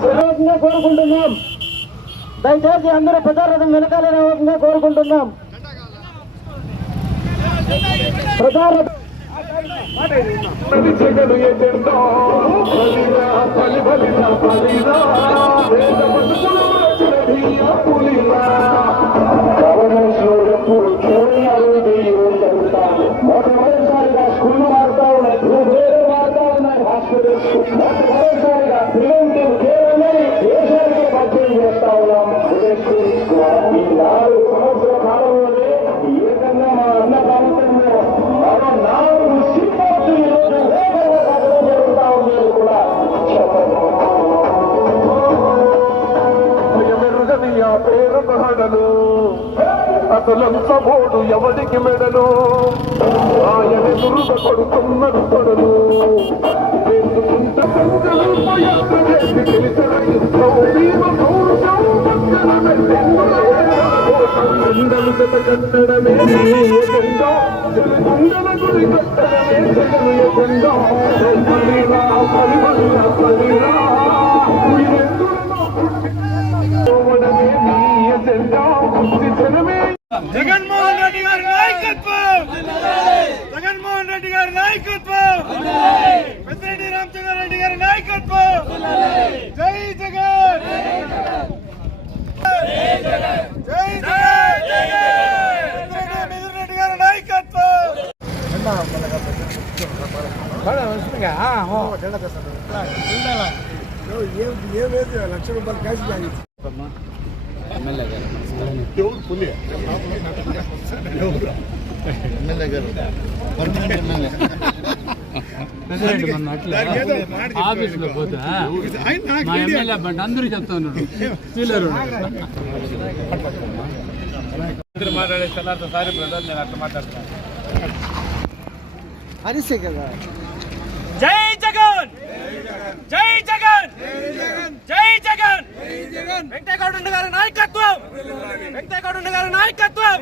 ప్రత్యేకంగా కోరుకుంటున్నాం. దయచేసి అందరూ ప్రజారథం వెనకాల విధంగా కోరుకుంటున్నాం. ప్రజారథం బలిరా బలి బలిరా బలిరా పులిరా ఉన్నాయి హాస్పిటల్స్ మొట్టమొదటిసారిగా దేశానికి పరిచయం చేస్తా ఉన్నాం ఈ నాలుగు సంవత్సరాల కాలంలోనే ఏకంగా మా అన్న ప్రాంతంలో మరో నాలుగు ఈరోజు వేగంగా జరుగుతా కూడా పేరు మహడలు ఎవడికి మెడలు? ఆయన దురుగ కొడుతున్నది కట్టడమే గురి కట్టడమే జగన్మోహన్ రెడ్డి గారి నాయకత్వం! జగన్మోహన్ రెడ్డి గారి నాయకత్వం! పెద్దిరెడ్డి రామచంద్ర రెడ్డి గారి నాయకత్వం జై జగన్ జై జగన్ పెద్దిరెడ్డి మిథున్ గారి నాయకత్వం లక్ష రూపాయలు క్యాష్ ఆఫీసులో పోతా మా ఎమ్మెల్యే బండి అందరూ చెప్తా ఉన్నాడు. ఫీలర్ మాట్లాడే సారీ బ్రదర్ నేను అట్లా మాట్లాడుతున్నాను అరిసే కదా. జై జగన్! జై జగన్! జై జగన్! వెంకటగౌడ గారి నాయకత్వం! వెంకటగౌడ గారి నాయకత్వం!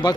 but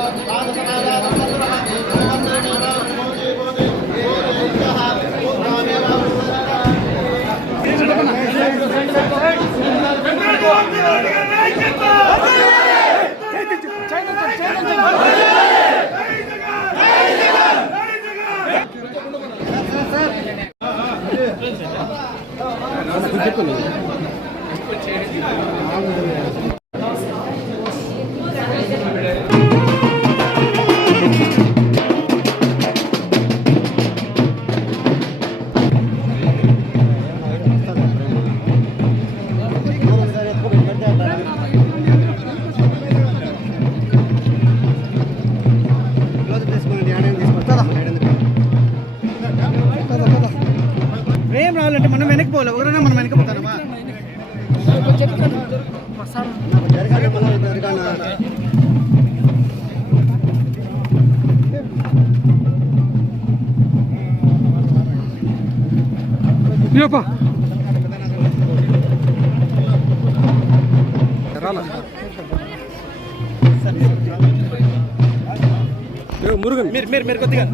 ఏం మీరు మీరు మీరు కొద్దిగా.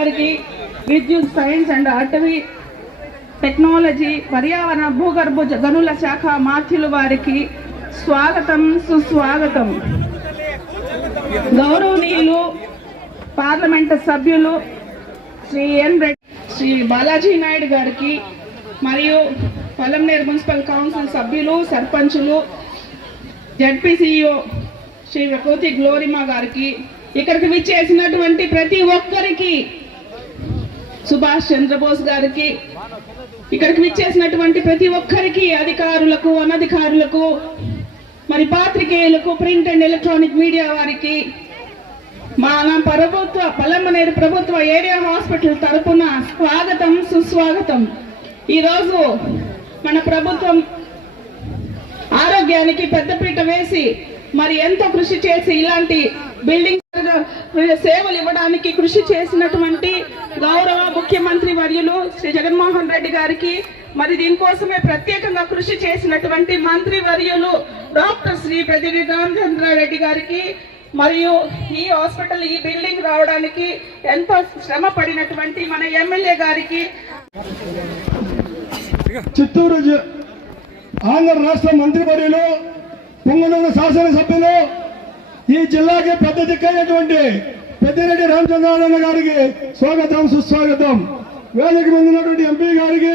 గారికి విద్యుత్ సైన్స్ అండ్ అటవీ టెక్నాలజీ పర్యావరణ భూగర్భ గనుల శాఖ మాథ్యులు వారికి స్వాగతం సుస్వాగతం. గౌరవనీయులు పార్లమెంట్ సభ్యులు శ్రీ ఎన్ రెడ్డి శ్రీ బాలాజీ నాయుడు గారికి మరియు పొలంనేరు మున్సిపల్ కౌన్సిల్ సభ్యులు సర్పంచులు జడ్పీసీఓ శ్రీ కోతి గ్లోరిమా గారికి ఇక్కడికి విచ్చేసినటువంటి ప్రతి ఒక్కరికి సుభాష్ చంద్రబోస్ గారికి ఇక్కడికి విచ్చేసినటువంటి ప్రతి ఒక్కరికి అధికారులకు అనధికారులకు మరి పాత్రికేయులకు ప్రింట్ అండ్ ఎలక్ట్రానిక్ మీడియా వారికి మన ప్రభుత్వ పల్లెమనేరు ప్రభుత్వ ఏరియా హాస్పిటల్ తరపున స్వాగతం సుస్వాగతం. ఈరోజు మన ప్రభుత్వం ఆరోగ్యానికి పెద్దపీట వేసి మరి ఎంతో కృషి చేసి ఇలాంటి బిల్డింగ్ సేవలు ఇవ్వడానికి కృషి చేసినటువంటి గౌరవ ముఖ్యమంత్రి వర్యులు శ్రీ జగన్మోహన్ రెడ్డి గారికి మరి దీనికోసమే ప్రత్యేకంగా కృషి చేసినటువంటి మంత్రి వర్యులు డాక్టర్ శ్రీ ప్రతివి రామచంద్రారెడ్డి గారికి మరియు ఈ హాస్పిటల్ ఈ బిల్డింగ్ రావడానికి ఎంతో శ్రమ పడినటువంటి మన ఎమ్మెల్యే గారికి. చిత్తూరు ఆంధ్ర రాష్ట్ర మంత్రివర్యులు పొంగనూరు శాసనసభ్యులు ఈ జిల్లాకి పెద్ద దిక్కైనటువంటి పెద్దిరెడ్డి రామచంద్రారాయణ గారికి స్వాగతం సుస్వాగతం. వేదిక మీద ఉన్నటువంటి ఎంపీ గారికి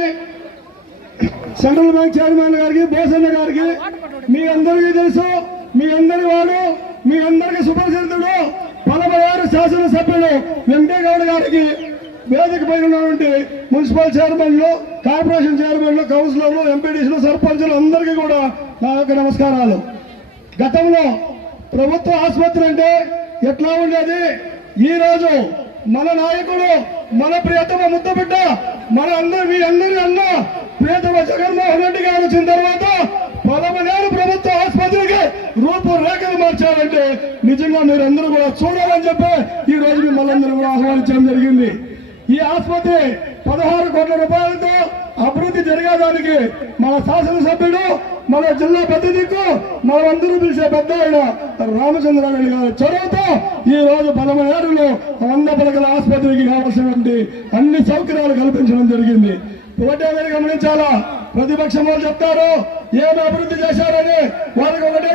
సెంట్రల్ బ్యాంక్ చైర్మన్ గారికి బోసన్న గారికి మీ అందరికీ తెలుసు మీ అందరి వాడు మీ అందరికి సుపరిచితుడు పలమయారు శాసనసభ్యులు వెంకటేగౌడ గారికి వేదిక పైన ఉన్నటువంటి మున్సిపల్ చైర్మన్లు కార్పొరేషన్ చైర్మన్లు కౌన్సిలర్లు ఎంపీడీసీలు సర్పంచులు అందరికీ కూడా నా యొక్క నమస్కారాలు. గతంలో ప్రభుత్వ ఆసుపత్రి అంటే ఎట్లా ఉండేది? ఈ రోజు మన నాయకుడు మన ప్రియతమ ముద్దబిడ్డ మన అందరి మీ అందరి అన్న ప్రియతమ జగన్మోహన్ రెడ్డి గారు వచ్చిన తర్వాత పదమనేరు ప్రభుత్వ ఆసుపత్రికి రూపురేఖలు మార్చారంటే నిజంగా మీరందరూ కూడా చూడాలని చెప్పి ఈ రోజు మిమ్మల్ని కూడా ఆహ్వానించడం జరిగింది. ఈ ఆసుపత్రి పదహారు కోట్ల రూపాయలతో అభివృద్ధి జరిగేదానికి మన శాసనసభ్యుడు మన జిల్లా పెద్ద దిక్కు మనమందరూ పిలిచే పెద్ద ఆయన రామచంద్రారెడ్డి గారి. చొరవతో ఈ రోజు పదమనేరులో వంద పడకల ఆసుపత్రికి కావాల్సినటువంటి అన్ని సౌకర్యాలు కల్పించడం జరిగింది. ఒకటే మీరు గమనించాలా? ప్రతిపక్షం వాళ్ళు చెప్తారు ఏమి అభివృద్ధి చేశారని? వాళ్ళకి ఒకటే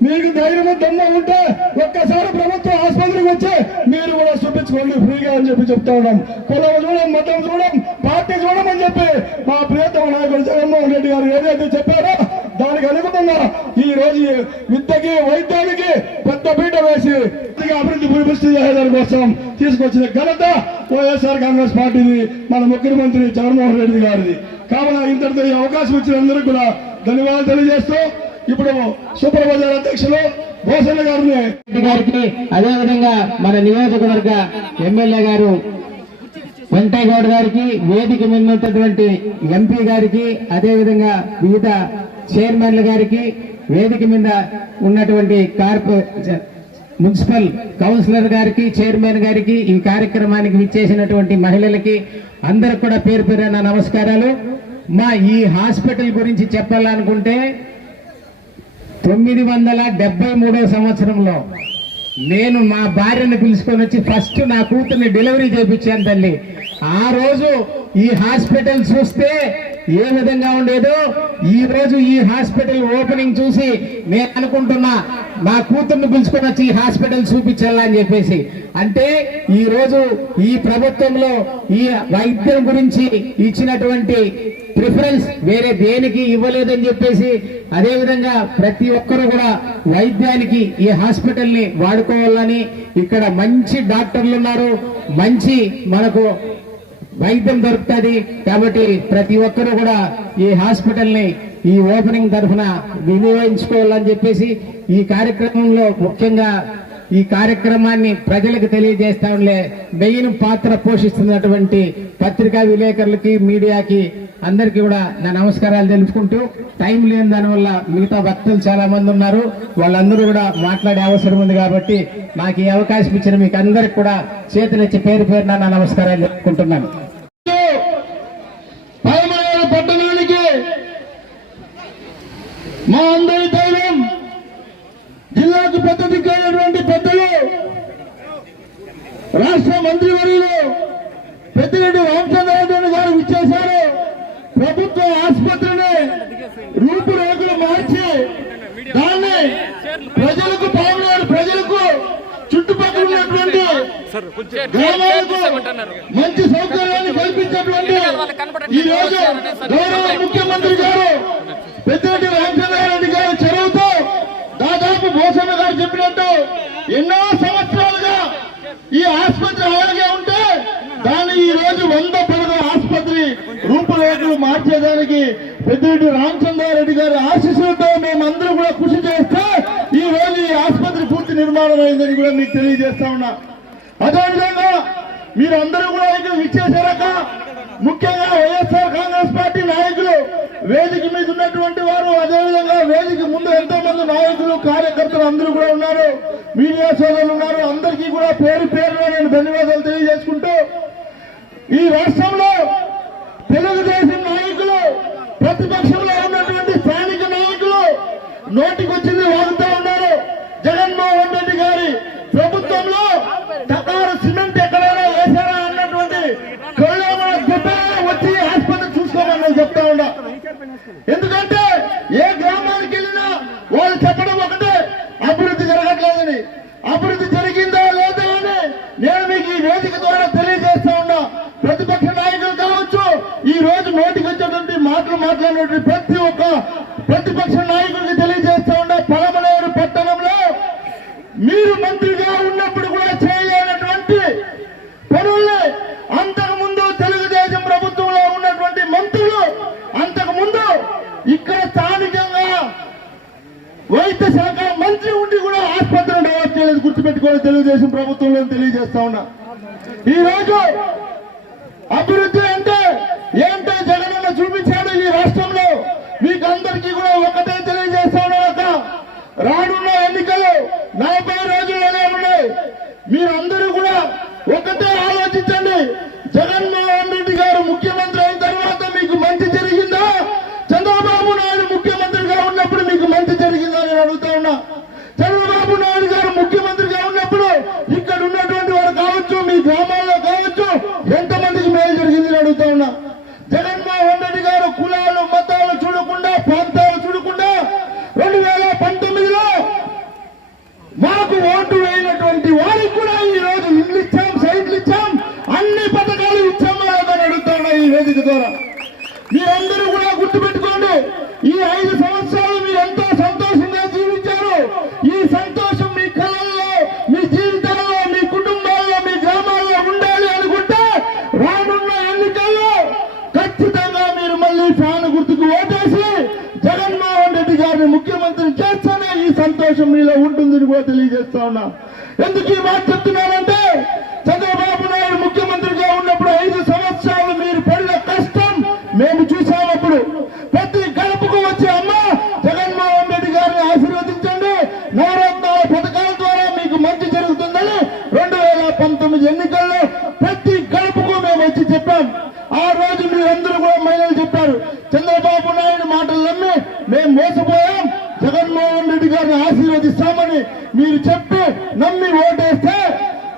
మీకు ధైర్యం దమ్మ ఉంటే ఒక్కసారి ప్రభుత్వ ఆసుపత్రికి వచ్చి మీరు కూడా చూపించుకోండి ఫ్రీగా అని చెప్పి చెప్తా ఉన్నాం. కులం చూడం మతం చూడం పార్టీ చూడమని చెప్పి మా ప్రియతమ నాయకుడు జగన్మోహన్ రెడ్డి గారు ఏదైతే చెప్పారో దానికి అనుగుణంగా ఈ రోజు విద్యకి వైద్యానికి పెద్ద పీట వేసి అభివృద్ధి పురిపుష్టి కోసం తీసుకొచ్చిన ఘనత వైఎస్ఆర్ కాంగ్రెస్ పార్టీది మన ముఖ్యమంత్రి జగన్మోహన్ రెడ్డి గారిది. కావున ఇంతటితో ఈ అవకాశం ఇచ్చిన అందరికీ కూడా ధన్యవాదాలు తెలియజేస్తూ ఇప్పుడు సూపర్ బజార్ అధ్యక్షులు భూషణ గారిని. రెడ్డి గారికి అదేవిధంగా మన నియోజకవర్గ ఎమ్మెల్యే గారు వెంకయ్యగౌడ్ గారికి వేదిక మీద ఉన్నటువంటి ఎంపీ గారికి అదేవిధంగా వివిధ చైర్మన్ల గారికి వేదిక మీద ఉన్నటువంటి కార్పొరేషన్ మున్సిపల్ కౌన్సిలర్ గారికి చైర్మన్ గారికి ఈ కార్యక్రమానికి విచ్చేసినటువంటి మహిళలకి అందరికి కూడా పేరు పేరున నమస్కారాలు. మా ఈ హాస్పిటల్ గురించి చెప్పాలనుకుంటే తొమ్మిది వందల డెబ్బై మూడో సంవత్సరంలో నేను మా భార్యను పిలుచుకొని వచ్చి ఫస్ట్ నా కూతుర్ని డెలివరీ చేయించాను తల్లి. ఆ రోజు ఈ హాస్పిటల్ చూస్తే ఏ విధంగా ఉండేదో ఈ రోజు ఈ హాస్పిటల్ ఓపెనింగ్ చూసి నేను అనుకుంటున్నా మా కూతుర్ని పిలుచుకొని వచ్చి ఈ హాస్పిటల్ చూపించాలని చెప్పేసి. అంటే ఈ రోజు ఈ ప్రభుత్వంలో ఈ వైద్యం గురించి ఇచ్చినటువంటి ప్రిఫరెన్స్ వేరే దేనికి ఇవ్వలేదని చెప్పేసి అదేవిధంగా ప్రతి ఒక్కరు కూడా వైద్యానికి ఈ హాస్పిటల్ని వాడుకోవాలని ఇక్కడ మంచి డాక్టర్లు ఉన్నారు. మంచి మనకు వైద్యం దొరుకుతుంది. కాబట్టి ప్రతి ఒక్కరు కూడా ఈ హాస్పిటల్ని ఈ ఓపెనింగ్ తరఫున వినియోగించుకోవాలని చెప్పేసి ఈ కార్యక్రమంలో ముఖ్యంగా ఈ కార్యక్రమాన్ని ప్రజలకు తెలియజేస్తాంలే మెయిన్ పాత్ర పోషిస్తున్నటువంటి పత్రికా విలేకరులకి మీడియాకి అందరికీ కూడా నా నమస్కారాలు తెలుపుకుంటూ టైం లేని దానివల్ల మిగతా భక్తులు చాలా మంది ఉన్నారు. వాళ్ళందరూ కూడా మాట్లాడే అవసరం ఉంది కాబట్టి నాకు ఈ అవకాశం ఇచ్చిన మీకు అందరికి కూడా చేతులెచ్చి పేరు పేరున నా నమస్కారాలు తెలుపుకుంటున్నాను. పట్టణానికి మా అందరి దైవం జిల్లాకు పెద్ద దిక్కైనటువంటి పెద్దలు రాష్ట్ర మంత్రివర్యులు పెద్దిరెడ్డి రామచంద్రారెడ్డి గారు విచ్చేశారు. ప్రభుత్వ ఆసుపత్రిని రూపురేఖలు మార్చి దాన్ని ప్రజలకు పావులేరు ప్రజలకు చుట్టుపక్కల ఉన్నటువంటి గ్రామాలకు మంచి సౌకర్యాన్ని కల్పించేటువంటి ఈ రోజు గౌరవ ముఖ్యమంత్రి గారు పెద్దిరెడ్డి రామచంద్రారెడ్డి గారు చెరువుతో దాదాపు భూషణ గారు చెప్పినట్టు ఎన్నో సంవత్సరాలుగా ఈ ఆసుపత్రి అలాగే ఉంటే దాన్ని ఈ రోజు వంద పడగ ఆసుపత్రి రూపురేఖలు మార్చేదానికి పెద్దిరెడ్డి రామచంద్రారెడ్డి గారి ఆశీస్సులతో మేమందరూ కూడా కృషి చేస్తే ఈ రోజు ఈ ఆసుపత్రి పూర్తి నిర్మాణం అయిందని కూడా మీకు తెలియజేస్తా ఉన్నా. అదేవిధంగా మీరు అందరూ కూడా ఇక్కడ విచ్చేసారక ముఖ్యంగా వైఎస్ఆర్ కాంగ్రెస్ పార్టీ నాయకులు వేదిక మీద ఉన్నటువంటి వారు అదేవిధంగా వేదిక ముందు ఎంతో మంది నాయకులు కార్యకర్తలు అందరూ కూడా ఉన్నారు. మీడియా సోదరులు ఉన్నారు. అందరికీ కూడా పేరు పేరులో నేను ధన్యవాదాలు తెలియజేసుకుంటూ ఈ రాష్ట్రంలో తెలుగుదేశం నాయకులు ప్రతిపక్షంలో ఉన్నటువంటి స్థానిక నాయకులు నోటికొచ్చిన వాగుతూ ఉన్నారు జగన్మోహన్ రెడ్డి గారి ప్రభుత్వంలో టకారు సిమెంట్ ఎక్కడైనా వేశారా అన్నటువంటి కళ్ళమల గుడ్డలో వచ్చి ఆసుపత్రి చూసుకోమని నేను చెప్తా ఉన్నా ఎందుకంటే ఏ గ్రామానికి వెళ్ళినా వాళ్ళు చెప్పడం ఒకటే అభివృద్ధి జరగట్లేదని అభివృద్ధి జరిగిందా లేదా అని నేను మీకు ఈ వేదిక ద్వారా తెలియజేస్తా ఉన్నా ప్రతిపక్ష నాయకులు కావచ్చు ఈ రోజు నోటికి వచ్చేటువంటి మాటలు మాట్లాడినటువంటి ప్రతి ఒక్క ప్రతిపక్ష నాయకుడికి తెలియజేస్తా ఉన్నా పలమనేరు పట్టణంలో మీరు మంత్రిగా ఉన్నప్పుడు కూడా చేయలేనటువంటి పనుల్ని అంతకు ముందు తెలుగుదేశం ప్రభుత్వంలో ఉన్నటువంటి మంత్రులు అంతకు ముందు ఇక్కడ స్థానికంగా వైద్య శాఖ మంత్రి ఉండి కూడా ఆసుపత్రిని డెవలప్ చేయలేదు గుర్తుపెట్టుకోవాలి తెలుగుదేశం ప్రభుత్వంలో తెలియజేస్తా ఉన్నా ఈ రోజు అభివృద్ధి అంటే ఏంటో జగనన్న చూపించాడు ఈ రాష్ట్రంలో. మీకు అందరికీ కూడా ఒకటే తెలియజేస్తాడు ఒక రానున్న ఎన్నికలు నలభై రోజుల్లోనే ఉన్నాయి మీరందరూ కూడా ఒకటే ఆలోచించండి జగన్మోహన్ రెడ్డి గారు ముఖ్యమంత్రి అయిన తర్వాత మీకు మంచి జరిగిందా చంద్రబాబు నాయుడు ముఖ్యమంత్రిగా ఉన్నప్పుడు మీకు మంచి జరిగిందా నేను అడుగుతా ఉన్నా చంద్రబాబు నాయుడు గారు ముఖ్యమంత్రిగా ఉన్నప్పుడు ఇక్కడ ఉన్నటువంటి వారు కావచ్చు మీ గ్రామాల్లో కావచ్చు ఎంతమందికి మేలు జరిగింది అని అడుగుతా ఉన్నా జగన్మోహన్ రెడ్డి గారు కులాలు మతాలు చూడకుండా ప్రాంతాలు చూడకుండా రెండు వేల పంతొమ్మిదిలో మాకు ఓటు వేయనటువంటి వారికి కూడా ఈ రోజు ఇల్లు ఇచ్చాం సైట్లు ఇచ్చాం అన్ని పథకాలు ఇచ్చామా లేదా అని అడుగుతా ఉన్నా ఈ వేదిక ద్వారా మీరందరూ కూడా గుర్తుపెట్టుకోండి ఈ ఐదు సంవత్సరాలు మీరు ఎంతో సంతోషంగా జీవించారు ఈ సంతోషం మీ కళల్లో మీ జీవితాల్లో మీ కుటుంబాల్లో మీ గ్రామాల్లో ఉండాలి అనుకుంటే రానున్న ఎన్నికల్లో ఖచ్చితంగా మీరు మళ్ళీ ఫ్యాన్ గుర్తుకు ఓటేసి జగన్మోహన్ రెడ్డి గారిని ముఖ్యమంత్రి చేస్తేనే ఈ సంతోషం మీలో ఉంటుందని కూడా తెలియజేస్తా ఉన్నా. ఎందుకు ఈ మాట చెప్తున్నానంటే చంద్రబాబు నాయుడు ముఖ్యమంత్రిగా ఉన్నప్పుడు ఐదు సంవత్సరాలు మీరు పడిన కష్టం మేము చూసామప్పుడు ప్రతి గడపకు వచ్చి అమ్మ జగన్మోహన్ రెడ్డి గారిని ఆశీర్వదించండి నవరత్నాల పథకాల ద్వారా మీకు మంచి జరుగుతుందని రెండు వేల పంతొమ్మిది ఎన్నికల్లో ప్రతి గడపకు మేము వచ్చి చెప్పాం ఆ రోజు మీరందరూ కూడా మహిళలు చెప్పారు చంద్రబాబు నాయుడు మాటలు నమ్మి మేము మోసపోయాం జగన్మోహన్ రెడ్డి గారిని ఆశీర్వదిస్తామని మీరు చెప్పి నమ్మి ఓటేస్తే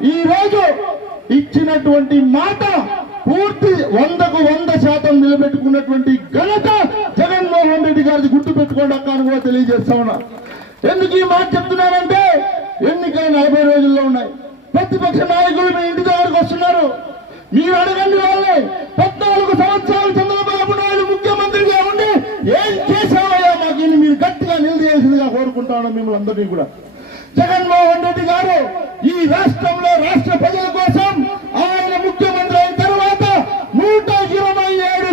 ఈ రోజు ఇచ్చినటువంటి మాట పూర్తి వందకు వంద శాతం నిలబెట్టుకున్నటువంటి ఘనత జగన్మోహన్ రెడ్డి గారిది గుర్తు పెట్టుకోండి అక్క అని కూడా తెలియజేస్తా ఉన్నా. ఎందుకు ఈ మాట చెప్తున్నానంటే ఎన్నికలు నలభై రోజుల్లో ఉన్నాయి. ప్రతిపక్ష నాయకులు మీ ఇంటి దగ్గరకు వస్తున్నారు. మీరు అడగండి వాళ్ళే పద్నాలుగు సంవత్సరాలు చంద్రబాబు నాయుడు ముఖ్యమంత్రిగా ఉండి ఏం చేశావయ్యా మాకు మీరు గట్టిగా నిలదీయాల్సిందిగా కోరుకుంటాను మిమ్మల్ని అందరినీ కూడా. జగన్మోహన్ రెడ్డి గారు ఈ రాష్ట్రంలో రాష్ట్ర ప్రజల కోసం ఆయన ముఖ్యమంత్రి అయిన తర్వాత నూట ఇరవై ఏడు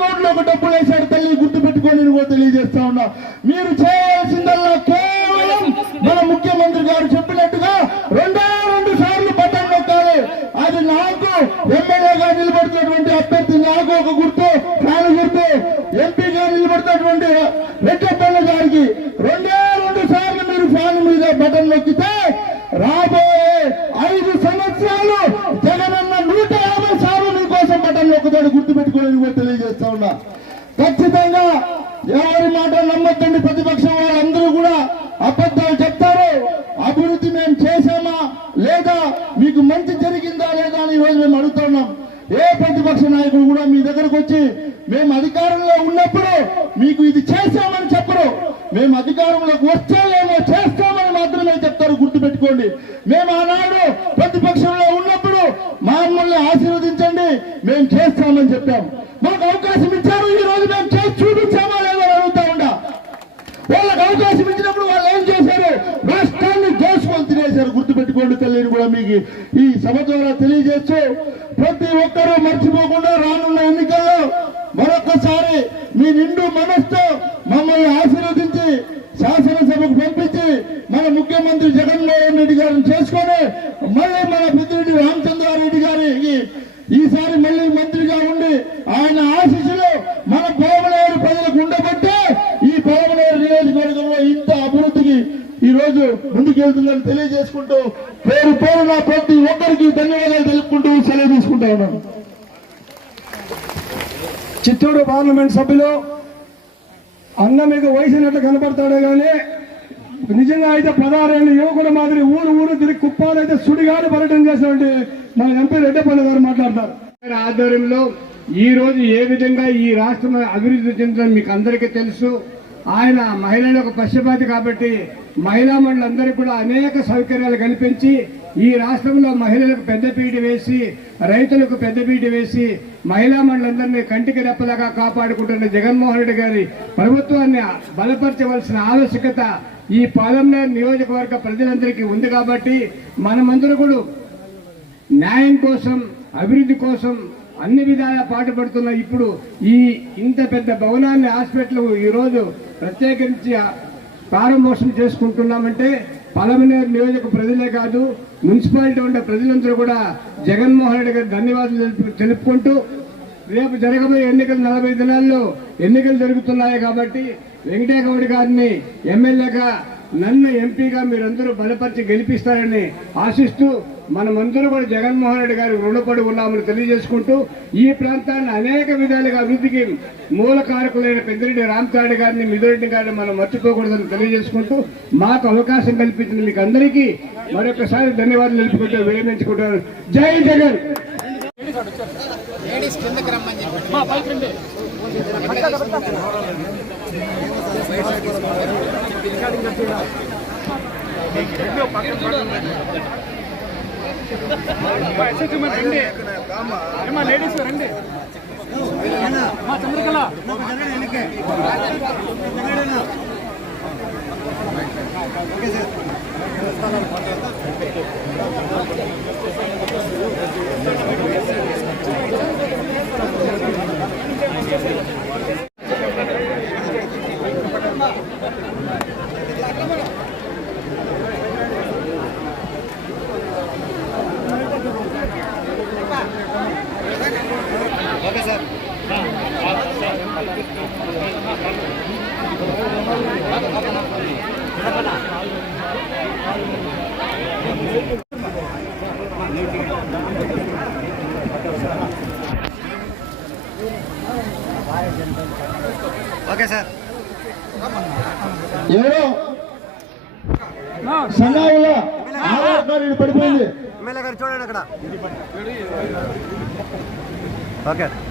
మీ డబ్బులు వేశాడు తల్లి గుర్తు పెట్టుకొని కూడా తెలియజేస్తా ఉన్నా. మీరు చేయాల్సిందల్లా కేవలం మన ముఖ్యమంత్రి గారు చెప్పినట్టుగా రెండో రెండు సార్లు బటన్ నొక్కాలి. అది నాకు ఎమ్మెల్యేగా నిలబడుతున్నటువంటి అభ్యర్థి నాకు ఒక గుర్తు ప్రాణ గుర్తు. ఎంపీగా నిలబడుతున్నటువంటి రెడ్డప్పన్న గారికి రెండే రెండు సార్లు మీరు ఫ్యాన్ మీద బటన్ నొక్కితే రాబో ఐదు సంవత్సరాలు జగనన్న నూట యాభై సార్లు మీకోసం బటన్ నొక్కుతాడు కూడా తెలియజేస్తా ఉన్నా. ఖచ్చితంగా ఎవరి మాట నమ్మద్దండి ప్రతిపక్షం వాళ్ళందరూ కూడా అబద్ధాలు చెప్తారు. అభివృద్ధి మేము చేశామా లేదా మీకు మంచి జరిగిందా లేదా అని ఈరోజు మేము అడుగుతున్నాం ఏ ప్రతిపక్ష నాయకుడు కూడా మీ దగ్గరకు వచ్చి మేము అధికారంలో ఉన్నప్పుడు మీకు ఇది చేశామని చెప్పరు. మేము అధికారంలోకి వచ్చేలేమో చేస్తామని మాత్రమే చెప్తారు గుర్తుపెట్టుకోండి. మేము ఆనాడు ప్రతిపక్షంలో ఉన్నప్పుడు మమ్మల్ని ఆశీర్వదించండి. మేము చేస్తామని చెప్పాం. మాకు అవకాశం ఇచ్చారు. ఈ రోజు మేము చేసి చూపించామా లేదో అడుగుతా ఉండా వాళ్ళకి అవకాశం ఇచ్చినప్పుడు వాళ్ళు ఏం చేశారు? రాష్ట్రాన్ని దోసుకొని తినేశారు. గుర్తుపెట్టుకోండి తల్లిని కూడా మీకు ఈ సభ ద్వారా తెలియజేస్తూ ప్రతి ఒక్కరూ మర్చిపోకుండా రానున్న ఎన్నికల్లో మరొకసారి మీ నిండు మనస్తో మమ్మల్ని ఆశీర్వదించి శాసనసభకు పంపించి మన ముఖ్యమంత్రి జగన్మోహన్ రెడ్డి గారిని చేసుకొని మళ్ళీ మన పెద్దిరెడ్డి రామచంద్రారెడ్డి గారికి ఈసారి మళ్ళీ మంత్రిగా ఉండి ఆయన ఆశీస్సులు మన పోమలేరు ప్రజలకు ఉండబట్టే ఈ పోమలేరు నియోజకవర్గంలో ఇంత అభివృద్ధికి ఈ రోజు ముందుకెళ్తుందని తెలియజేసుకుంటూ పేరు పేరున ప్రతి ఒక్కరికి ధన్యవాదాలు తెలుపుకుంటూ సెలవు తీసుకుంటా ఉన్నాను. చిత్తూరు పార్లమెంట్ సభ్యులు అన్న మీకు వయసునట్లు కనపడతాడే కానీ నిజంగా అయితే పదహారేళ్ళు యువకుడు మాదిరి ఊరు ఊరు తిరిగి కుప్పాలైతే సుడిగాడు పర్యటన చేసినటువంటి మన ఎంపీ రెడ్డపల్లి గారు మాట్లాడతారు. ఆధ్వర్యంలో ఈ రోజు ఏ విధంగా ఈ రాష్ట్రం అభివృద్ధి చెందుతుందని మీకు అందరికీ తెలుసు. ఆయన మహిళలకు పశ్చిమాది కాబట్టి మహిళా మండలందరికీ కూడా అనేక సౌకర్యాలు కల్పించి ఈ రాష్ట్రంలో మహిళలకు పెద్దపీట వేసి రైతులకు పెద్దపీట వేసి మహిళా మండలందరినీ కంటికి రెప్పలాగా కాపాడుకుంటున్న జగన్మోహన్ రెడ్డి గారి ప్రభుత్వాన్ని బలపరచవలసిన ఆవశ్యకత ఈ పాలెంనేరు నియోజకవర్గ ప్రజలందరికీ ఉంది కాబట్టి మనమందరూ కూడా న్యాయం కోసం అభివృద్ధి కోసం అన్ని విధాలా పాటుపడుతున్న ఇప్పుడు ఈ ఇంత పెద్ద భవనాన్ని హాస్పిటల్ ఈరోజు ప్రత్యేకించి ప్రారంభోత్సవం చేసుకుంటున్నామంటే పలమనేరు నియోజక ప్రజలే కాదు మున్సిపాలిటీ ఉండే ప్రజలందరూ కూడా జగన్మోహన్ రెడ్డి గారి ధన్యవాదాలు తెలుపు- తెలుపుకుంటూ రేపు జరగబోయే ఎన్నికలు నలభై దినాల్లో ఎన్నికలు జరుగుతున్నాయి కాబట్టి వెంకటేగౌడ్ గారిని ఎమ్మెల్యేగా నన్ను ఎంపీగా మీరందరూ బలపరిచి గెలిపిస్తారని ఆశిస్తూ మనమందరూ కూడా జగన్మోహన్ రెడ్డి గారికి రుణపడి ఉన్నామని తెలియజేసుకుంటూ ఈ ప్రాంతాన్ని అనేక విధాలుగా అభివృద్ధికి మూల కారకులైన పెద్దిరెడ్డి రామచారి గారిని మిదిరెడ్డి గారిని మనం మర్చిపోకూడదని తెలియజేసుకుంటూ మాకు అవకాశం కల్పించిన మీకు అందరికీ మరొకసారి ధన్యవాదాలు తెలుపుకుంటూ విరమించుకుంటారు జై జగన్! లేడీస్ రండి మా చంద్రకళ గారు